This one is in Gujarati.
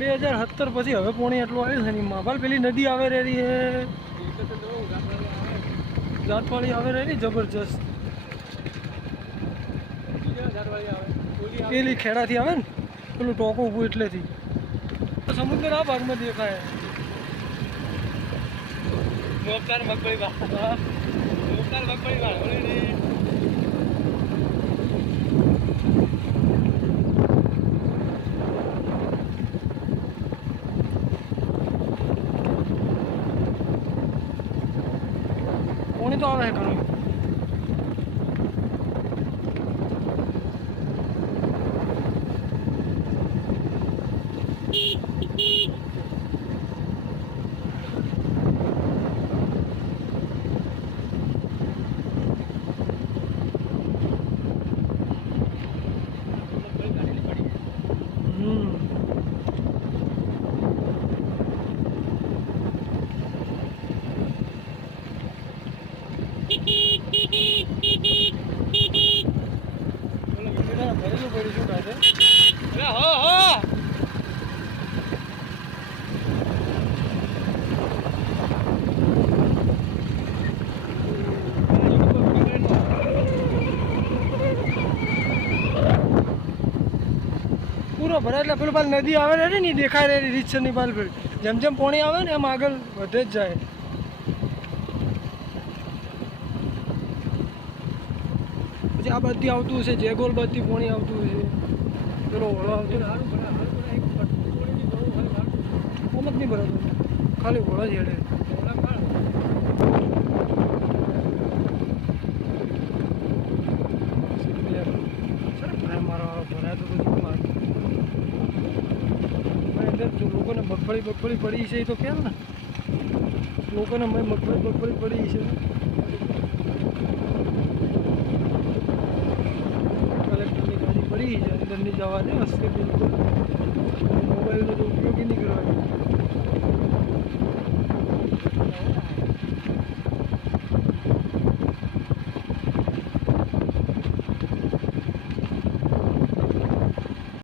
બે હજાર સત્તર પછી હવે પોણી એટલું આવ્યું છે ને પેલી નદી આવે રહી હે. જાતવાળી આવે રહેલી જબરજસ્ત. પેલી ખેડાથી આવે ને, પેલું ટોકો ઊભું એટલેથી. સમુદ્ર આ ભાગમાં દેખાય. મગફળી મગફળી উনি তো আমার এখানে પૂરો ભરાય એટલે પેલું પાછું નદી આવે ને ને દેખાય રે રીતસરની પેલી. જેમ જેમ પોણી આવે ને એમ આગળ વધે જ જાય. પછી આ બધી આવતું હશે જેગોલ બધી પોણી આવતું હશે. આમ નહીં ભરાતું ખાલી ઓળા જ હેડે. લોકોને મગફળી મગફળી પડી છે એ તો કેમ ને લોકોને મગફળી મગફળી પડી છે ગાડી પડી છે